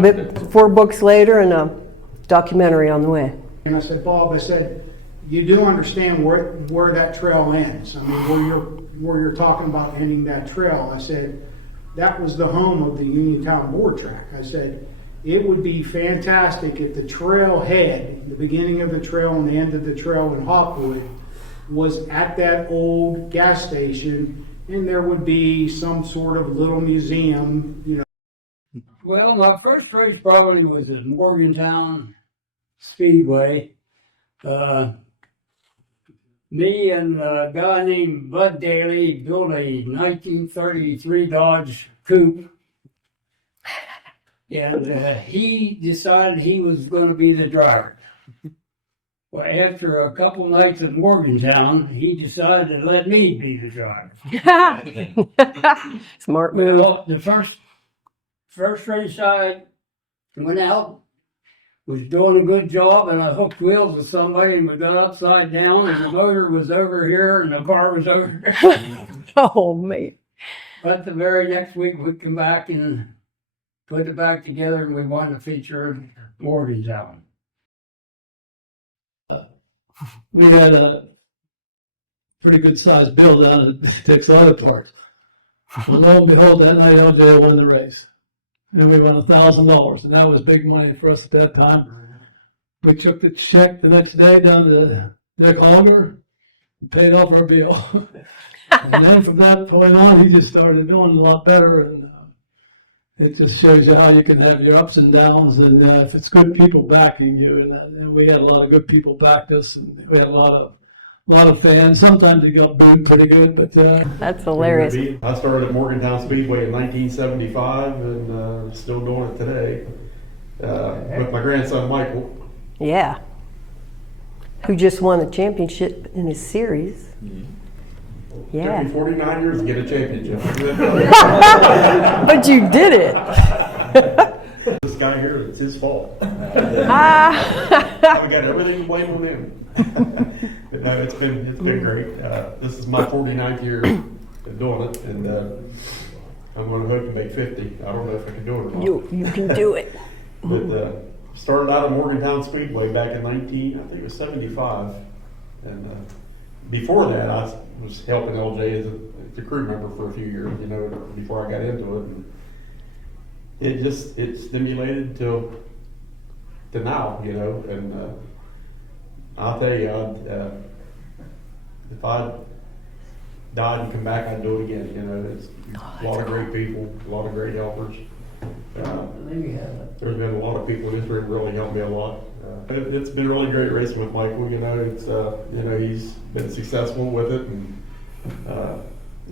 But 4 books later and a documentary on the way. And I said, Bob, I said, you do understand where that trail ends. I mean, where you're talking about ending that trail. I said, that was the home of the Uniontown board track. I said, it would be fantastic if the trailhead, the beginning of the trail and the end of the trail in Hopwood, was at that old gas station, and there would be some sort of little museum, you know. Well, my first race probably was at Morgantown Speedway. Me and a guy named Bud Daly built a 1933 Dodge Coupe. And he decided he was going to be the driver. Well, after a couple nights at Morgantown, he decided to let me be the driver. Smart move. Well, the first race I went out, was doing a good job, and I hooked wheels with somebody, and we got upside down, and the motor was over here, and the car was over there. Oh, man. But the very next week, we come back and put it back together, and we won the feature of Morgantown. We had a pretty good sized build down at Dick's Auto Parts. And lo and behold, that night LJ won the race. And we won $1,000, and that was big money for us at that time. We took the check the next day down to Dick Holger and paid off our bill. And then from that point on, he just started doing a lot better. And it just shows you how you can have your ups and downs, and if it's good people backing you. And we had a lot of good people backed us, and we had a lot of fans. Sometimes they got booed pretty good, but That's hilarious. I started at Morgantown Speedway in 1975 and still doing it today with my grandson Michael. Yeah. Who just won the championship in his series. Took Yeah. me 49 years to get a championship. But you did it. This guy here, it's his fault. Ah. I got everything to blame on him. But no, it's been great. This is my 49th year of doing it, and I'm going to hope to make 50. I don't know if I can do it or not. You can do it. But started out at Morgantown Speedway back in I think it was 75, and before that I was helping LJ as a crew member for a few years, you know, before I got into it. And it stimulated to now, you know, and I'll tell you, if I died and come back, I'd do it again. You know, it's a lot of great people, a lot of great helpers. There's been a lot of people in this ring really helped me a lot. It's been really great racing with Michael. You know, it's you know, he's been successful with it, and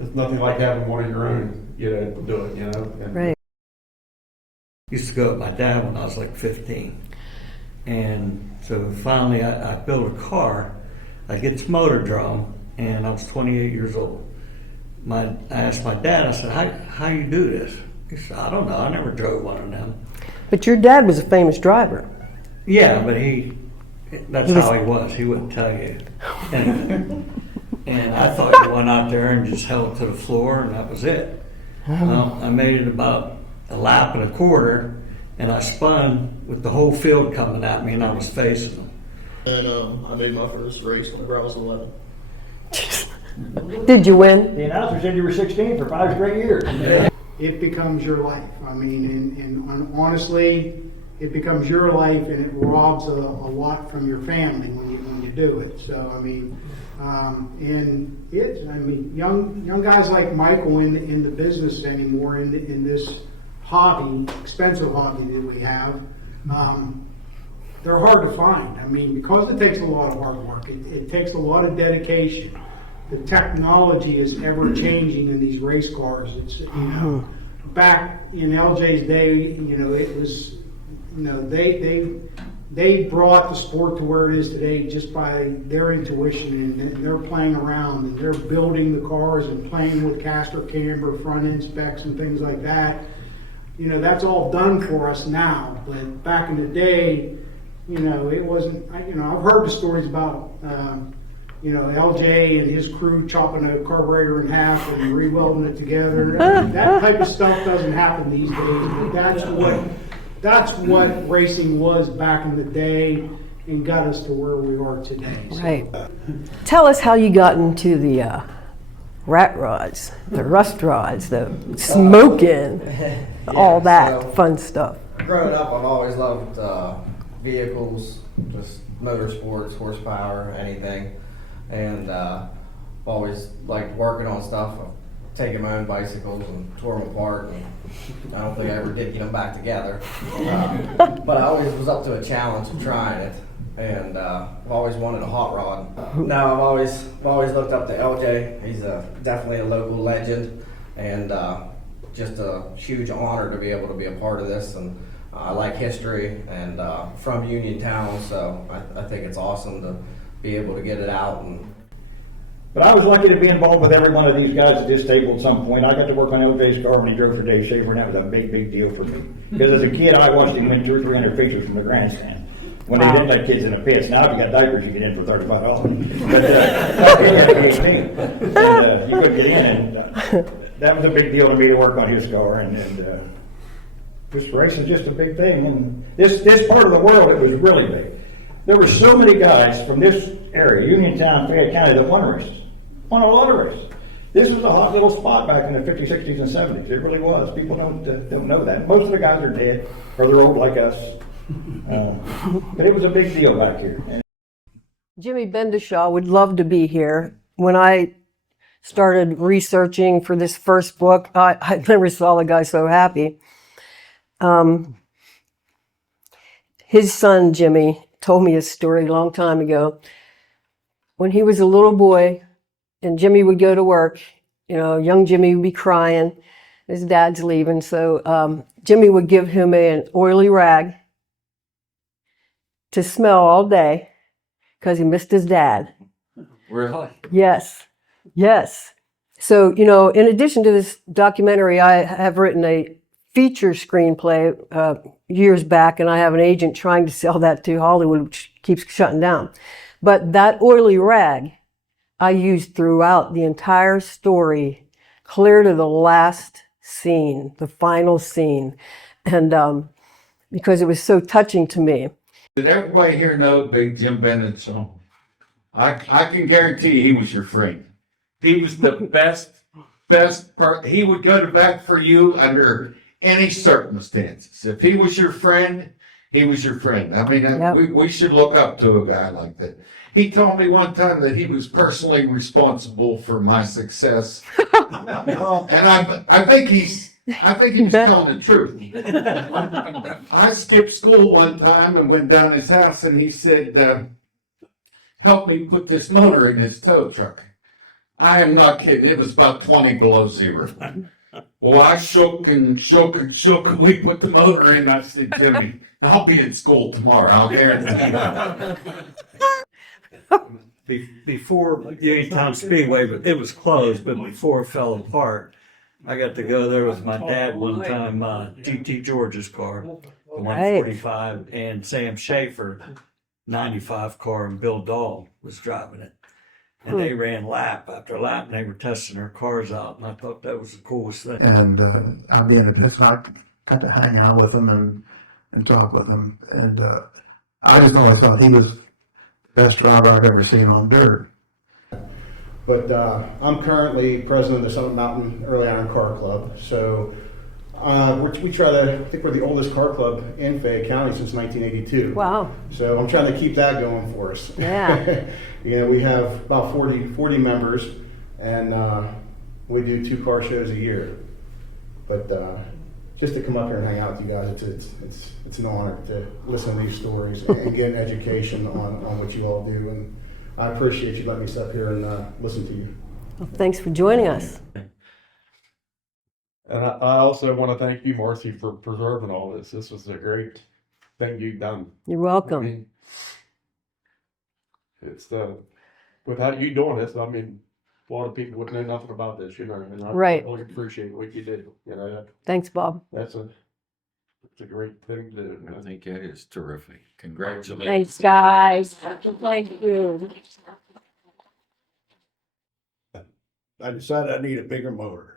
it's nothing like having one of your own, you know, do it. You know, and Right. Used to go with my dad when I was like 15. And so finally I built a car. I get this motor drum, and I was 28 years old. I asked my dad, I said, how you do this? He said, I don't know, I never drove one of them. But your dad was a famous driver. Yeah, but that's how he was. He wouldn't tell you. And I thought you went out there and just held it to the floor, and that was it. Well, I made it about a lap and a quarter, and I spun with the whole field coming at me, and I was facing them. And I made my first race whenever I was 11. Did you win? The announcer said you were 16 for 5 straight years. It becomes your life. I mean, and honestly, it becomes your life, and it robs a lot from your family when you do it. So I mean, young guys like Michael in the business anymore, in this hobby, expensive hobby that we have, they're hard to find. I mean, because it takes a lot of hard work. It takes a lot of dedication. The technology is ever changing in these race cars. It's, you know, back in LJ's day, you know, it was, you know, they brought the sport to where it is today just by their intuition, and they're playing around, and they're building the cars and playing with caster camber, front end specs and things like that. You know, that's all done for us now, but back in the day, you know, it wasn't. You know, I've heard the stories about you know, LJ and his crew chopping a carburetor in half and rewelding it together. That type of stuff doesn't happen these days, but that's what racing was back in the day and got us to where we are today. So, Right. Tell us how you got into the rat rods, the rust rods, the smoking, all that so- fun stuff. Growing up, I've always loved vehicles, just motorsports, horsepower, anything. And always liked working on stuff. I've taken my own bicycles and tore them apart. And I don't think I ever did get them back together. But I always was up to a challenge of trying it. And I've always wanted a hot rod. Now I've always looked up to LJ. He's definitely a local legend. And just a huge honor to be able to be a part of this, and I like history and from Uniontown, so I think it's awesome to be able to get it out. But I was lucky to be involved with every one of these guys at this table at some point. I got to work on LJ's car when he drove for Dave Shaver, and that was a big, big deal for me. Because as a kid, I watched him win 200 or 300 features from the grandstand. When they didn't let kids in the pits. Now if you got diapers, you get in for $35. But back then you had to be 18. And you couldn't get in, and that was a big deal to me to work on his car, and this race is just a big thing. And this part of the world, it was really big. There were so many guys from this area, Uniontown, Fayette County, that won races, won a lot of races. This was a hot little spot back in the 50s, 60s, and 70s. It really was. People don't know that. Most of the guys are dead, or they're old like us. But it was a big deal back here. And Jimmy Bendishaw would love to be here. When I started researching for this first book, I never saw the guy so happy. His son, Jimmy, told me a story a long time ago. When he was a little boy and Jimmy would go to work, young Jimmy would be crying. His dad's leaving. So Jimmy would give him an oily rag to smell all day because he missed his dad. Really? Yes. So, in addition to this documentary, I have written a feature screenplay years back, and I have an agent trying to sell that to Hollywood, which keeps shutting down. But that oily rag I used throughout the entire story, clear to the last scene, the final scene, and because it was so touching to me. Did everybody here know Big Jim Bendishaw? I can guarantee he was your friend. He was the best part. He would go to bat for you under any circumstances. If he was your friend, he was your friend. I mean, Yep. we should look up to a guy like that. He told me one time that he was personally responsible for my success. And I think he's telling the truth. I skipped school one time and went down his house, and he said, help me put this motor in his tow truck. I am not kidding. It was about 20 below zero. Well, I shook and we put the motor in. I said, Jimmy, I'll be in school tomorrow. I'll guarantee you. Before Uniontown Speedway, but it was closed, but before it fell apart, I got to go there with my dad one time, T.T. George's car, the 145, and Sam Schaefer, 95 car, and Bill Dahl was driving it. And they ran lap after lap, and they were testing their cars out, and I thought that was the coolest thing. And I'm being a pissed, I got to hang out with him and talk with him. And I just always thought he was the best driver I've ever seen on dirt. But I'm currently president of the Summit Mountain Early Iron Car Club. So we try to, I think we're the oldest car club in Fayette County since 1982. Wow. So I'm trying to keep that going for us. Yeah. We have about 40 members, and we do 2 car shows a year. But just to come up here and hang out with you guys, it's an honor to listen to these stories and get an education on what you all do. And I appreciate you letting me sit up here and listen to you. Well, thanks for joining us. And I also want to thank you, Marci, for preserving all this. This was a great thing you've done. You're I welcome. mean, it's without you doing this, I mean, a lot of people would know nothing about this, and I Right. really appreciate what you did. Thanks, Bob. It's a great thing to do. I think that is terrific. Congratulations. Thanks, guys. Thank you. I decided I need a bigger motor.